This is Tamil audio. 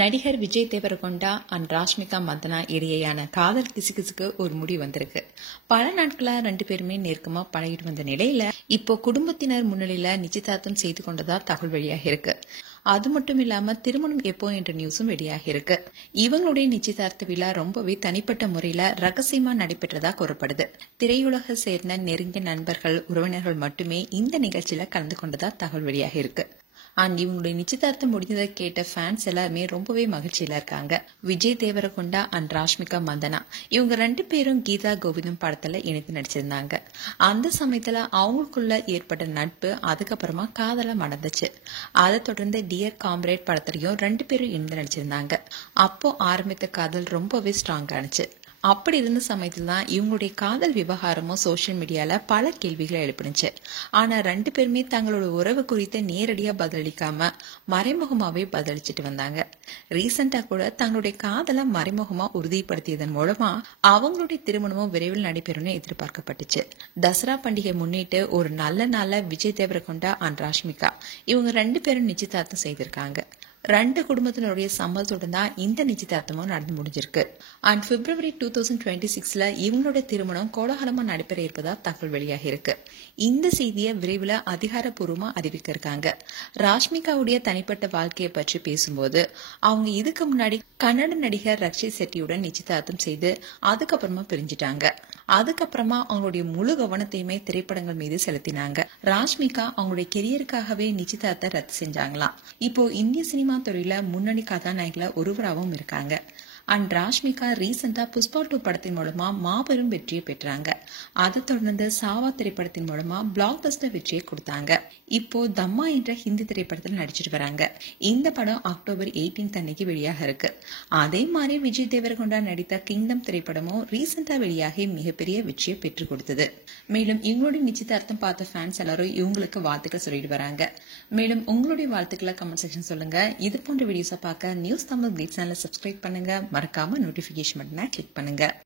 நடிகர் விஜய் தேவரகொண்டா அண்ட் ராஷ்மிகா மந்தனா இடையேயான காதல் கிசுகிசுக்கு ஒரு முடிவு வந்திருக்கு. பல நாட்களா ரெண்டு பேருமே நெருக்கமா பழகிட்டு வந்த நிலையில இப்போ குடும்பத்தினர் முன்னிலையில நிச்சயதார்த்தம் செய்து கொண்டதா தகவல் வெளியாகி இருக்கு. அது மட்டும் இல்லாம திருமணம் எப்போ என்ற நியூஸும் வெளியாகி இருக்கு. இவங்களுடைய நிச்சயதார்த்த விழா ரொம்பவே தனிப்பட்ட முறையில ரகசியமா நடைபெற்றதா கூறப்படுது. திரையுலக சேர்ந்த நெருங்கிய நண்பர்கள், உறவினர்கள் மட்டுமே இந்த நிகழ்ச்சியில கலந்து கொண்டதா தகவல் வெளியாகி இருக்கு. அண்ட் இவங்களுடைய நிச்சயதார்த்தம் முடிஞ்சதை கேட்ட ஃபேன்ஸ் எல்லாருமே ரொம்பவே மகிழ்ச்சியில இருக்காங்க. விஜய் தேவரகொண்டா அண்ட் ராஷ்மிகா மந்தனா இவங்க ரெண்டு பேரும் கீதா கோவிந்தம் படத்துல இணைந்து நடிச்சிருந்தாங்க. அந்த சமயத்துல அவங்களுக்குள்ள ஏற்பட்ட நட்பு அதுக்கப்புறமா காதலா மணந்துச்சு. அதை தொடர்ந்து டியர் காம்ரேட் படத்திலையும் ரெண்டு பேரும் இணைந்து நடிச்சிருந்தாங்க. அப்போ ஆரம்பித்த காதல் ரொம்பவே ஸ்ட்ராங் ஆனிச்சு. அப்படி இருந்த சமயத்துல தான் இவங்களுடைய காதல் விவகாரமும் சோசியல் மீடியால பல கேள்விகளை எழுப்பினுச்சு. ஆனா ரெண்டு பேருமே தங்களோட உறவு குறித்து நேரடியா பதிலளிக்காம மறைமுகமாவே பதிலளிச்சுட்டு வந்தாங்க. ரீசெண்டா கூட தங்களுடைய காதலை மறைமுகமா உறுதிப்படுத்தியதன் மூலமா அவங்களுடைய திருமணமும் விரைவில் நடைபெறும்னு எதிர்பார்க்கப்பட்டுச்சு. தசரா பண்டிகை முன்னிட்டு ஒரு நல்ல நாள்ல விஜய் தேவரகொண்டா அண்ட் ராஷ்மிகா இவங்க ரெண்டு பேரும் நிச்சயதார்த்தம் செய்திருக்காங்க. ரெண்டு குடும்பத்தினருடைய சம்மதத்துடன் தான் இந்த நிச்சயதார்த்தமும் நடந்து முடிஞ்சிருக்கு. அண்ட் பிப்ரவரி 2026 இவங்களோட திருமணம் கோலாகலமா நடைபெற இருப்பதா தகவல் வெளியாகி இருக்கு. இந்த செய்தியை விரைவில் அதிகாரப்பூர்வமா அறிவிக்க இருக்காங்க. ராஷ்மிகாவுடைய தனிப்பட்ட வாழ்க்கையை பற்றி பேசும்போது அவங்க இதுக்கு முன்னாடி கன்னட நடிகர் ரக்ஷித் செட்டியுடன் நிச்சயதார்த்தம் செய்து அதுக்கப்புறமா பிரிஞ்சிட்டாங்க. அதுக்கப்புறமா அவங்களுடைய முழு கவனத்தையுமே திரைப்படங்கள் மீது செலுத்தினாங்க. ராஷ்மிகா அவங்களுடைய கெரியருக்காகவே நிச்சயதார்த்தத்தை ரத்து செஞ்சாங்களாம். இப்போ இந்திய சினிமா துறையில முன்னணி கதாநாயகில ஒருவராகவும் இருக்காங்க. அண்ட் ராஷ்மிகா ரீசெண்டா புஷ்பா 2 படத்தின் மூலமா மாபெரும் வெற்றியை பெற்றாங்க. அதை தொடர்ந்து சாவா திரைப்படத்தின் மூலமா பிளாக் பஸ்டர் வெற்றியை கொடுத்தாங்க. இப்போ தம்மா என்ற ஹிந்தி திரைப்படத்தில் நடிச்சிட்டு வராங்க. இந்த படம் அக்டோபர் 18 அன்னைக்கு வெளியாக இருக்கு. அதே மாதிரி விஜய் தேவரகொண்டா நடித்த கிங்டம் திரைப்படமும் ரீசெண்டா வெளியாகி மிகப்பெரிய வெற்றியை பெற்றுக் கொடுத்தது. மேலும் இவங்களுடைய நிச்சயதார்த்தம் பார்த்த ஃபேன்ஸ் எல்லாரும் இவங்களுக்கு வாழ்த்துக்கள் சொல்லிட்டு வராங்க. மேலும் உங்களுடைய வாழ்த்துக்களை கமெண்ட் செக்ஷன் சொல்லுங்க. இது போன்ற வீடியோஸை பார்க்க நியூஸ் தமிழ் கிளிட்ஸ் சேனலை சப்ஸ்கிரைப் பண்ணுங்க. மறக்காம நோட்டிபிகேஷன் பட்டனை கிளிக் பண்ணுங்க.